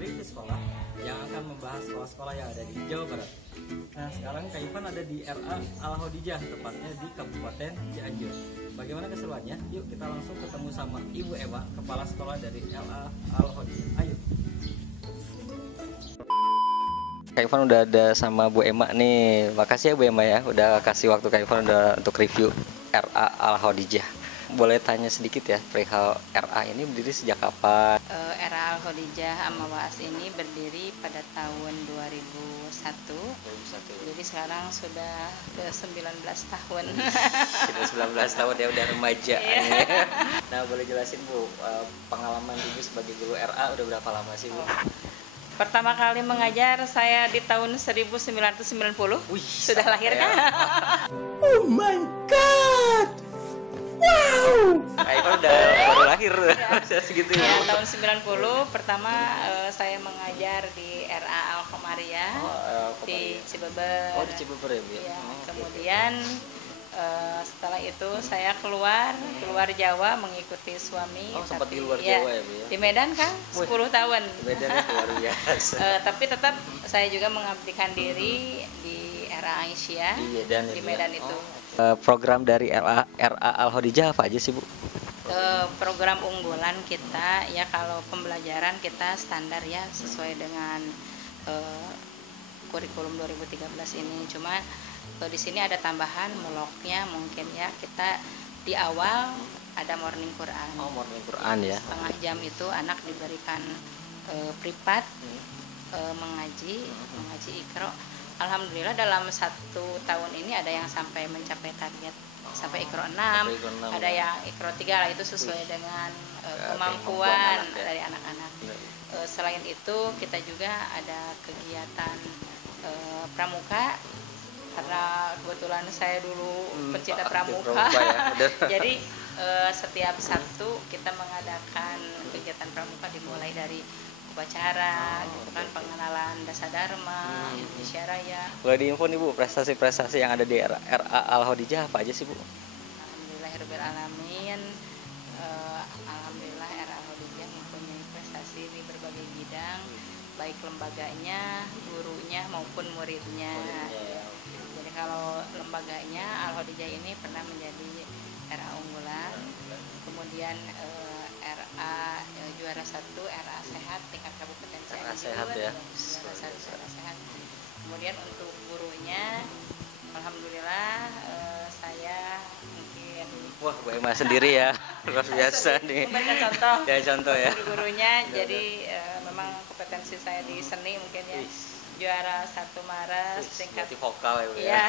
review sekolah yang akan membahas sekolah-sekolah yang ada di Jawa Barat. Nah, sekarang Kak Ivan ada di RA Al-Khodijah, tepatnya di Kabupaten Cianjur. Bagaimana keseruannya? Yuk kita langsung ketemu sama Ibu Eva, kepala sekolah dari RA Al-Khodijah. Ayo. Kak Ivan udah ada sama Bu Ema nih. Makasih ya Bu Ema ya, udah kasih waktu Kak Ivan udah untuk review RA Al-Khodijah. Boleh tanya sedikit ya, perihal RA ini berdiri sejak kapan? RA Al-Khodijah Amawaas ini berdiri pada tahun 2001. Jadi sekarang sudah ke 19 tahun. Sudah 19 tahun ya, udah remaja. Iya. Nah, boleh jelasin Bu, pengalaman Ibu sebagai guru RA udah berapa lama sih Bu? Pertama kali mengajar saya di tahun 1990. Wih, Sudah lahir kan? Oh my god! Wow! Kak Ivan udah baru lahir, segitu ya. Ya, tahun 90 pertama saya mengajar di RA Al-Khomariyah di Cibeber. Oh, di Cibeber ya Bu ya? Ya, Oh, kemudian setelah itu saya keluar Jawa mengikuti suami. Oh, sempat di luar ya, Jawa ya Bu ya? Di Medan kan 10 tahun. Medan itu luar biasa. Tapi tetap saya juga mengabdikan diri di RA Aisyah di Medan itu. Program dari RA Al-Khodijah apa aja sih Bu? Program unggulan kita ya, kalau pembelajaran kita standar ya sesuai dengan kurikulum 2013 ini. Cuma di sini ada tambahan meloknya mungkin ya, kita di awal ada morning Quran. Oh, morning Quran ya. Setengah jam itu anak diberikan privat mengaji Iqra. Alhamdulillah dalam 1 tahun ini ada yang sampai mencapai target sampai Iqra 6, ada yang Iqra 3 lah, itu sesuai dengan kemampuan dari anak-anak. Selain itu kita juga ada kegiatan pramuka, karena kebetulan saya dulu pencinta pramuka ya. Jadi setiap Sabtu kita mengadakan kegiatan pramuka, dimulai dari upacara, gitu kan, pengenalan Dasadharma, Indonesia Raya. Boleh diinfo nih Bu, prestasi-prestasi yang ada di RA Al-Khodijah apa aja sih Bu? Alhamdulillahirabbil alamin. Alhamdulillah RA Al-Khodijah mempunyai prestasi di berbagai bidang, baik lembaganya, gurunya maupun muridnya. Jadi kalau lembaganya, Al-Khodijah ini pernah menjadi RA unggulan, kemudian RA juara 1 RA sehat tingkat kabupaten Cianjur. Sehat ya. Juara 1 RA sehat. Kemudian untuk gurunya, alhamdulillah saya mungkin. Wah, Bu Ema sendiri ya, luar biasa nih. Memberikan contoh. Ya, contoh ya. Gurunya, jadi memang kompetensi saya di seni mungkin ya. Juara 1 Maras tingkat vokal ya Bu ya.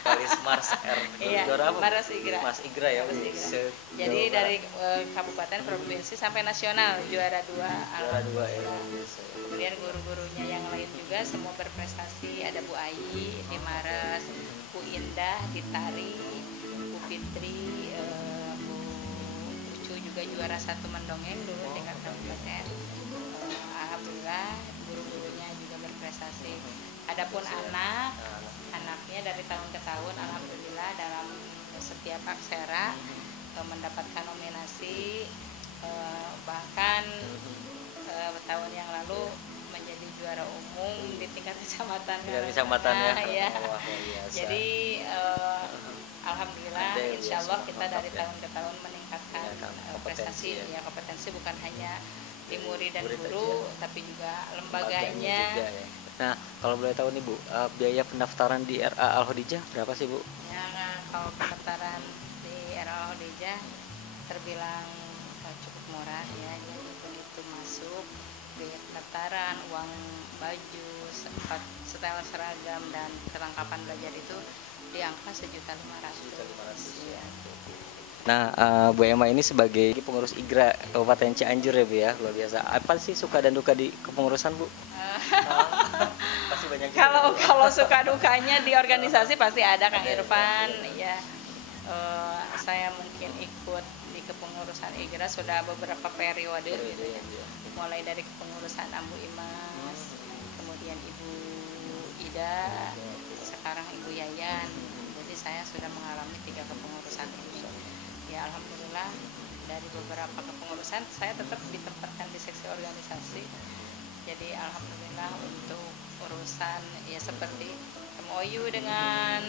Valis Mars R. Iya, Juara apa? Maras Igra. Mas Igra ya. Mas Igra. Jadi dari kabupaten, provinsi sampai nasional juara 2. Juara 2 ya. Kemudian guru-gurunya yang lain juga semua berprestasi. Ada Bu Ayi di Maras, Bu Indah di Tari, Bu Fitri, Bu Ucu juga juara 1 mendongeng dulu tingkat kabupaten. Alhamdulillah guru-gurunya juga berprestasi. Adapun anaknya dari tahun ke tahun, alhamdulillah dalam setiap aksara mendapatkan nominasi, bahkan tahun yang lalu menjadi juara umum di tingkat kecamatan. Ya. Ya. Jadi alhamdulillah, insya Allah kita dari tahun ke tahun meningkatkan prestasi ya, kompetensi bukan hanya di murid dan guru, tapi juga lembaganya. Juga, ya. Nah, kalau boleh tahu nih Bu, biaya pendaftaran di RA Al-Khodijah berapa sih Bu? Ya, kalau pendaftaran di RA Al-Khodijah terbilang cukup murah ya. Jadi begitu masuk, biaya pendaftaran, uang baju, setel seragam dan kelengkapan belajar itu di angka 1.500.000. Ya. Nah, Bu Ema ini sebagai pengurus IGRA Kabupaten Cianjur ya Bu ya, luar biasa. Apa sih suka dan duka di kepengurusan Bu? Pasti banyak. Kalau suka dukanya di organisasi pasti ada, Kang Irfan. Ya, saya mungkin ikut di kepengurusan IGRA sudah beberapa periode gitu ya. Mulai dari kepengurusan Ambu Imas, kemudian Ibu Ida, sekarang Ibu Yayan. Jadi saya sudah mengalami 3 kepengurusan ini. Ya alhamdulillah dari beberapa kepengurusan saya tetap ditempatkan di seksi organisasi Jadi alhamdulillah untuk urusan ya seperti MOU dengan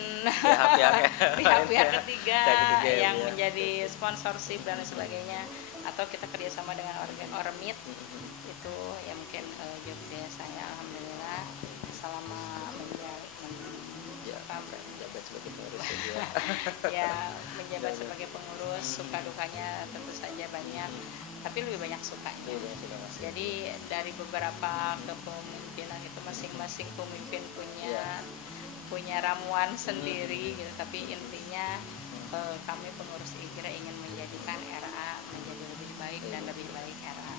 pihak-pihak ketiga yang menjadi sponsorship dan sebagainya, atau kita kerjasama dengan Ormit itu ya mungkin job saya alhamdulillah selama menjabat sebagai pengurus menjabat sebagai pengurus, suka dukanya tentu saja banyak, tapi lebih banyak sukanya. Jadi dari beberapa kepemimpinan itu masing-masing pemimpin punya ramuan sendiri gitu, tapi intinya kami pengurus IGRA ingin menjadikan RA menjadi lebih baik dan lebih baik RA.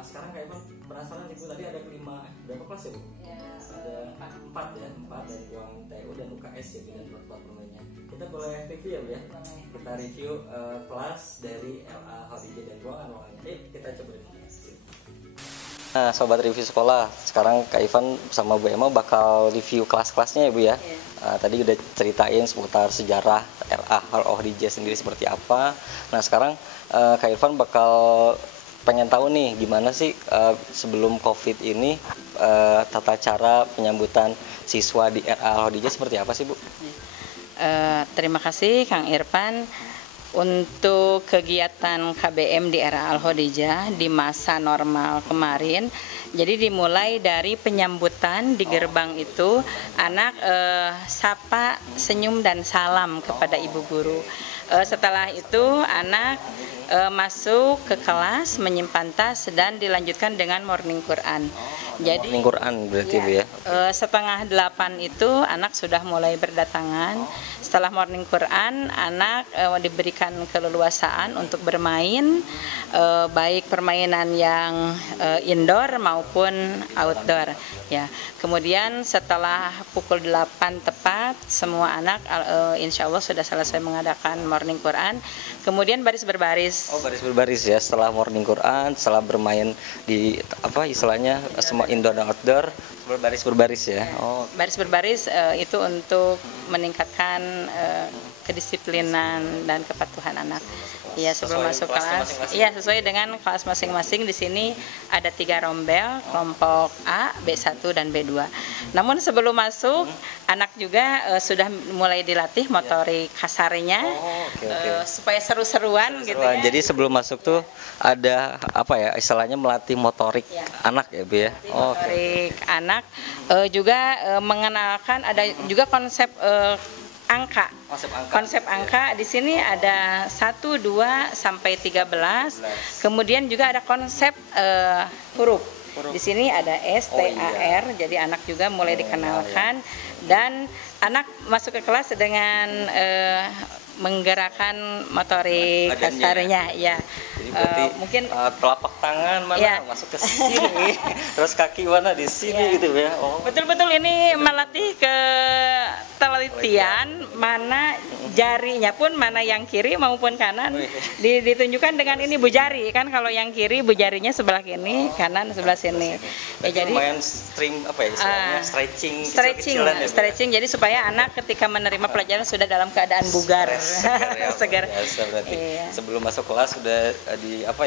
Sekarang Kak Ivan penasaran Ibu, tadi ada berapa kelas ya Bu? Ya, ada 4 dari ruang TU dan UKS ya, dan tempat bermainnya. Kita boleh review ya Bu ya? Kita review kelas dari LA Hodijah dan ruangan-ruangannya. Yuk kita coba review. Nah, sobat review sekolah, sekarang Kak Ivan sama Bu Emma bakal review kelas-kelasnya ya Bu ya. Tadi udah ceritain seputar sejarah RA Hodijah sendiri seperti apa. Nah sekarang Kak Ivan bakal pengen tahu nih gimana sih sebelum COVID ini tata cara penyambutan siswa di RA Hodijah seperti apa sih Bu? Terima kasih Kang Irfan. Untuk kegiatan KBM di RA Al-Hodijah di masa normal kemarin, jadi dimulai dari penyambutan di gerbang itu, anak sapa, senyum dan salam kepada ibu guru. Setelah itu anak masuk ke kelas, menyimpan tas dan dilanjutkan dengan morning Quran. Jadi morning Quran berarti Bu ya. Setengah 8 itu anak sudah mulai berdatangan. Setelah morning Quran, anak diberikan keleluasaan untuk bermain, baik permainan yang indoor maupun outdoor. Ya. Kemudian setelah pukul 8 tepat, semua anak insya Allah sudah selesai mengadakan morning Quran. Kemudian baris berbaris. Oh, baris berbaris ya, setelah morning Quran, setelah bermain di istilahnya semua indoor dan outdoor, berbaris ya. Oh. Baris berbaris itu untuk meningkatkan kedisiplinan dan kepatuhan anak. Iya, sebelum masuk kelas. Iya, sesuai dengan kelas masing-masing. Di sini ada 3 rombel, kelompok A, B1 dan B2. Namun sebelum masuk, anak juga sudah mulai dilatih motorik kasarnya, supaya seru-seruan gitu ya. Jadi sebelum masuk tuh ada istilahnya melatih motorik anak ya Bu ya. Motorik anak, juga mengenalkan ada juga konsep angka. Konsep angka di sini ada 1, 2 sampai 13. Kemudian juga ada konsep huruf. Di sini ada S, T, A, R. Jadi anak juga mulai dikenalkan dan anak masuk ke kelas dengan menggerakkan motorik kasarnya ya. Jadi berarti mungkin telapak tangan mana masuk ke sini, terus kaki mana di sini gitu ya. Oh. Betul-betul ini melatih ke telitian mana jarinya pun mana yang kiri maupun kanan ditunjukkan dengan ini bu jari kan, kalau yang kiri bu jarinya sebelah kiri, kanan sebelah sini. Ya, jadi lumayan stretching jadi supaya anak ketika menerima pelajaran sudah dalam keadaan bugar. Segar. Berarti sebelum masuk kelas sudah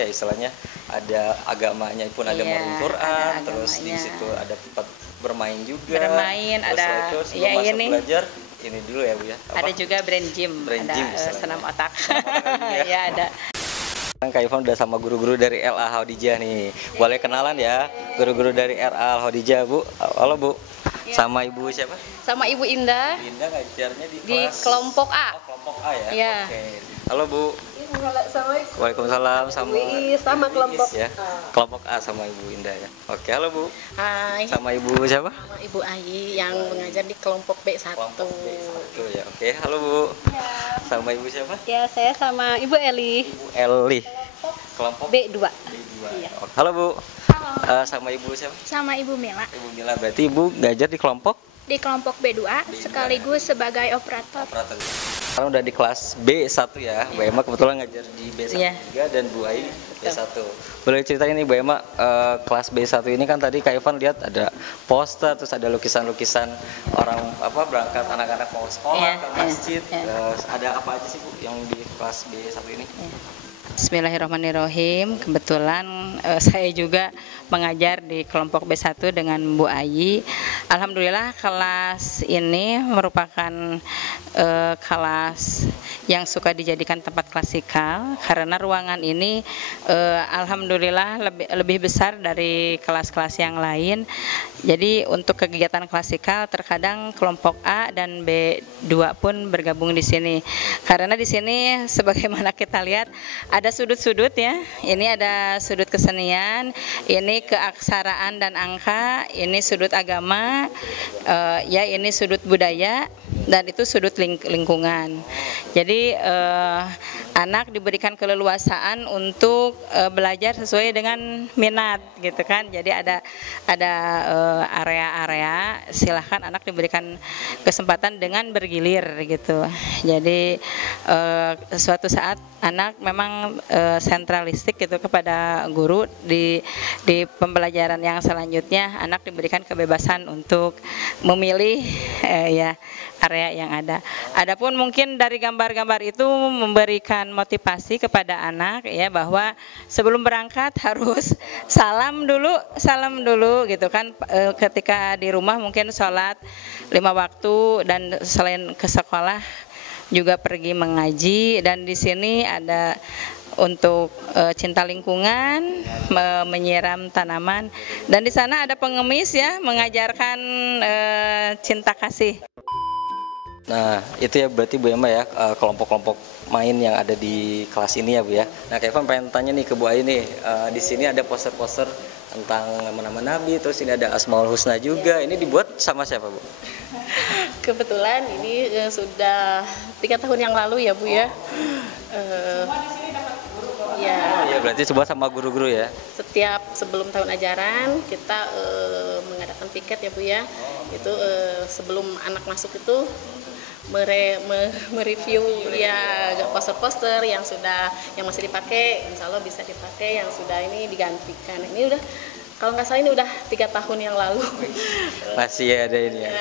istilahnya ada agamanya pun, ada morning Quran, terus di situ ada tempat bermain juga. Ada ini belajar ini dulu ya Bu ya. Ada juga brain gym, senam otak. Ya ada. Kak Ivan udah sama guru-guru dari LA Hodijah nih. Boleh kenalan ya guru-guru dari LA Hodijah Bu. Halo Bu. Sama Ibu siapa? Sama Ibu Indah. Indah ngajarnya di kelompok A. Kelompok A ya. Iya. Oke. Halo Bu. Assalamualaikum. Waalaikumsalam. Sama kelompok ya. Kelompok A sama Ibu Indah ya. Oke, halo Bu. Hai. Sama Ibu siapa? Sama Ibu Ayi yang mengajar di kelompok B1. Kelompok B1 ya. Oke, halo Bu. Ya. Sama Ibu siapa? Ya, saya sama Ibu Eli. Ibu Eli. Kelompok B2. Iya. Halo Bu. Halo. Sama Ibu siapa? Sama Ibu Mila. Ibu Mila, berarti Ibu ngajar di kelompok? Di kelompok B2, sekaligus sebagai operator. Sekarang udah di kelas B1 ya. Bu Emma kebetulan ngajar di B1 juga dan Bu Ai B1. Boleh ceritain nih Bu Emma, kelas B1 ini kan tadi Kak Ivan lihat ada poster, terus ada lukisan-lukisan orang berangkat anak-anak mau sekolah ke masjid. Ada apa aja sih Bu yang di kelas B1 ini? Bismillahirrahmanirrahim. Kebetulan saya juga mengajar di kelompok B1 dengan Bu Ayi. Alhamdulillah kelas ini merupakan kelas yang suka dijadikan tempat klasikal karena ruangan ini alhamdulillah lebih besar dari kelas-kelas yang lain. Jadi untuk kegiatan klasikal terkadang kelompok A dan B2 pun bergabung di sini. Karena di sini sebagaimana kita lihat ada sudut-sudut ya. Ini ada sudut kesenian, ini keaksaraan dan angka, ini sudut agama, ya ini sudut budaya, dan itu sudut lingkungan. Jadi anak diberikan keleluasaan untuk belajar sesuai dengan minat gitu kan. Jadi ada area-area, silahkan anak diberikan kesempatan dengan bergilir gitu. Jadi suatu saat anak memang sentralistik gitu kepada guru di pembelajaran yang selanjutnya anak diberikan kebebasan untuk memilih ya area yang ada. Adapun mungkin dari gambar-gambar itu memberikan motivasi kepada anak ya bahwa sebelum berangkat harus salam dulu gitu kan. Ketika di rumah mungkin sholat 5 waktu dan selain ke sekolah juga pergi mengaji, dan di sini ada untuk cinta lingkungan, menyiram tanaman, dan di sana ada pengemis ya mengajarkan cinta kasih. Nah, itu ya berarti Bu Emma ya, kelompok-kelompok main yang ada di kelas ini ya Bu ya. Nah, Kak Ivan pengen tanya nih ke Bu Ayi nih, di sini ada poster-poster tentang nama-nama Nabi, terus ini ada Asmaul Husna juga. Ini dibuat sama siapa Bu? Kebetulan ini sudah 3 tahun yang lalu ya Bu ya. Ya berarti sebuah sama guru-guru ya. Setiap sebelum tahun ajaran kita mengadakan piket ya Bu ya. Itu sebelum anak masuk itu mereview ya poster-poster yang masih dipakai, insya Allah bisa dipakai, yang sudah ini digantikan. Ini udah kalau nggak salah ini udah 3 tahun yang lalu. Masih ada ini ya.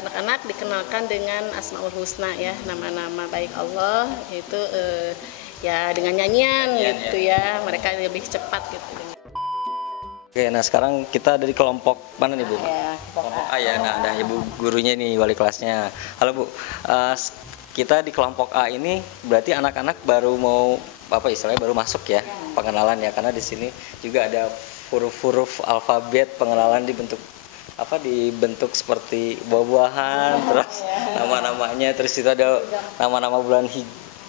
Anak-anak dikenalkan dengan Asmaul Husna ya, nama-nama baik Allah itu ya dengan nyanyian gitu ya, mereka lebih cepat gitu. Oke, nah sekarang kita ada di kelompok mana nih Bu? Ya, kelompok A ya. Nah, ada ibu gurunya nih, wali kelasnya. Halo Bu, kita di kelompok A ini berarti anak-anak baru mau istilahnya baru masuk ya, pengenalan ya, karena di sini juga ada huruf-huruf alfabet pengenalan dibentuk seperti buah-buahan, terus nama-namanya, terus itu ada nama-nama bulan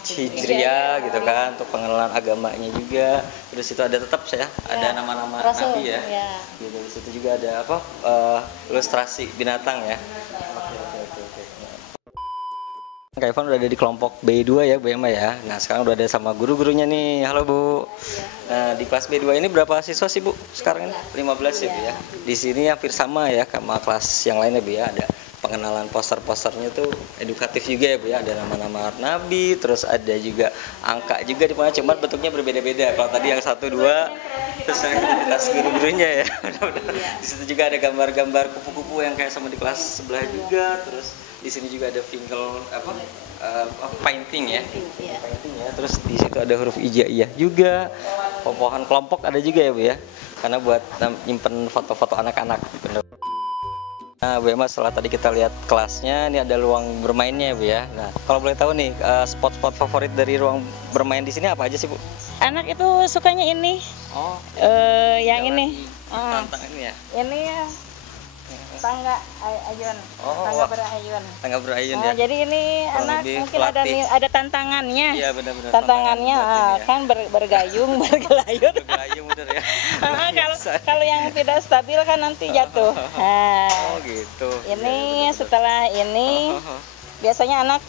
Hijriah gitu kan, untuk pengenalan agamanya juga. Terus itu ada tetap ada nama-nama Nabi ya. Gitu. Di situ juga ada ilustrasi binatang ya. Oke. Kak Ivan udah ada di kelompok B2 ya Bu Emma ya. Nah, sekarang udah ada sama guru-gurunya nih. Halo Bu. Nah, di kelas B2 ini berapa siswa sih Bu? Sekarang ini 15 ya Bu ya. Di sini hampir sama ya sama kelas yang lainnya Bu ya. Ada pengenalan poster-posternya tuh edukatif juga ya Bu ya, ada nama-nama Nabi, terus ada juga angka juga di mana, cuma bentuknya berbeda-beda. Kalau tadi yang 1, 2, terus identitas guru-gurunya ya. Di situ juga ada gambar-gambar kupu-kupu yang kayak sama di kelas sebelah juga. Terus di sini juga ada painting ya. Painting ya. Terus di situ ada huruf hijaiyah juga. Pohon kelompok ada juga ya Bu ya. Karena buat nyimpen foto-foto anak-anak. Nah, Bu Emma, setelah tadi kita lihat kelasnya, ini ada ruang bermainnya ya Bu ya. Nah, kalau boleh tahu nih, spot-spot favorit dari ruang bermain di sini apa aja sih Bu? Anak itu sukanya ini. Oh. Yang ini. Tantang ini ya. Ini ya. Tangga ayun. Tangga berayun. Tangga berayun ya. Jadi ini anak mungkin ada tantangannya. Iya, benar-benar. Tantangannya kan bergayung, bergelayut. Bergayung bener ya. Kalau yang tidak stabil kan nanti jatuh. Oh gitu. Ini setelah ini biasanya anak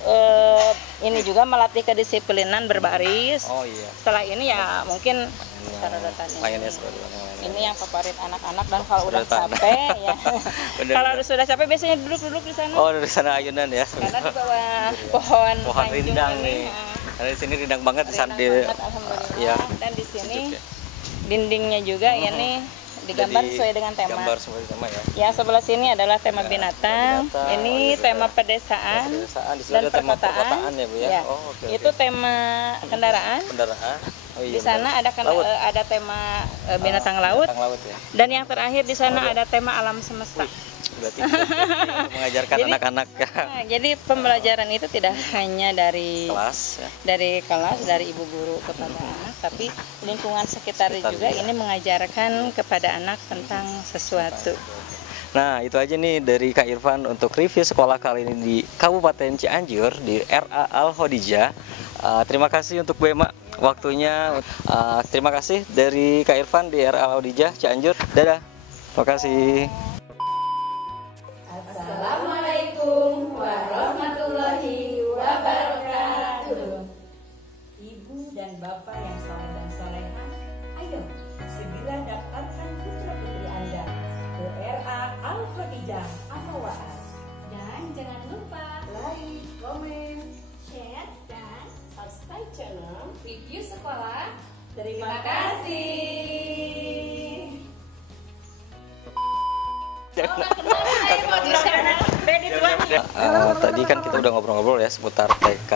ini juga melatih kedisiplinan berbaris. Oh iya. Setelah ini ya mungkin lainnya ini yang favorit anak-anak, dan kalau udah capek ya. Kalau sudah capek biasanya duduk di sana. Oh, di sana ayunan ya. Karena di bawah pohon rindang nih. Karena di sini rindang banget di sana. Alhamdulillah. Ya. Dan di sini dindingnya juga ini digambar Jadi, sesuai dengan tema. Gambar sesuai tema ya. Ya, sebelah sini adalah tema binatang. Ini tema pedesaan Pedesaan, di sini dan ada tema perkotaan. perkotaan ya Bu ya. Ya. Oh, oke. Itu tema kendaraan. kendaraan. Oh iya. Di sana ada Laut. ada tema binatang laut. Binatang laut ya. Dan yang terakhir di sana ada tema alam semesta. Berarti untuk mengajarkan Jadi- anak-anak ya. Nah, jadi pembelajaran itu tidak hanya dari Kelas ya. dari ibu guru kepada anak, tapi lingkungan sekitar Sekitar juga juga. ini mengajarkan kepada anak tentang sesuatu. Nah, itu aja nih dari Kak Irfan untuk review sekolah kali ini di Kabupaten Cianjur di RA Al-Khodijah. Terima kasih untuk Bu Ema waktunya. Terima kasih dari Kak Irfan di RA Al-Khodijah Cianjur. Dadah. Terima kasih. Assalamualaikum warahmatullahi wabarakatuh. Ibu dan bapak yang saleh dan salehah, ayo segera daftarkan putra-putri Anda ke RA Al-Khodijah Amawaan. Dan jangan lupa Like, komen, share dan subscribe channel. review sekolah. Terima kasih. Tadi kan kita udah ngobrol-ngobrol ya seputar TK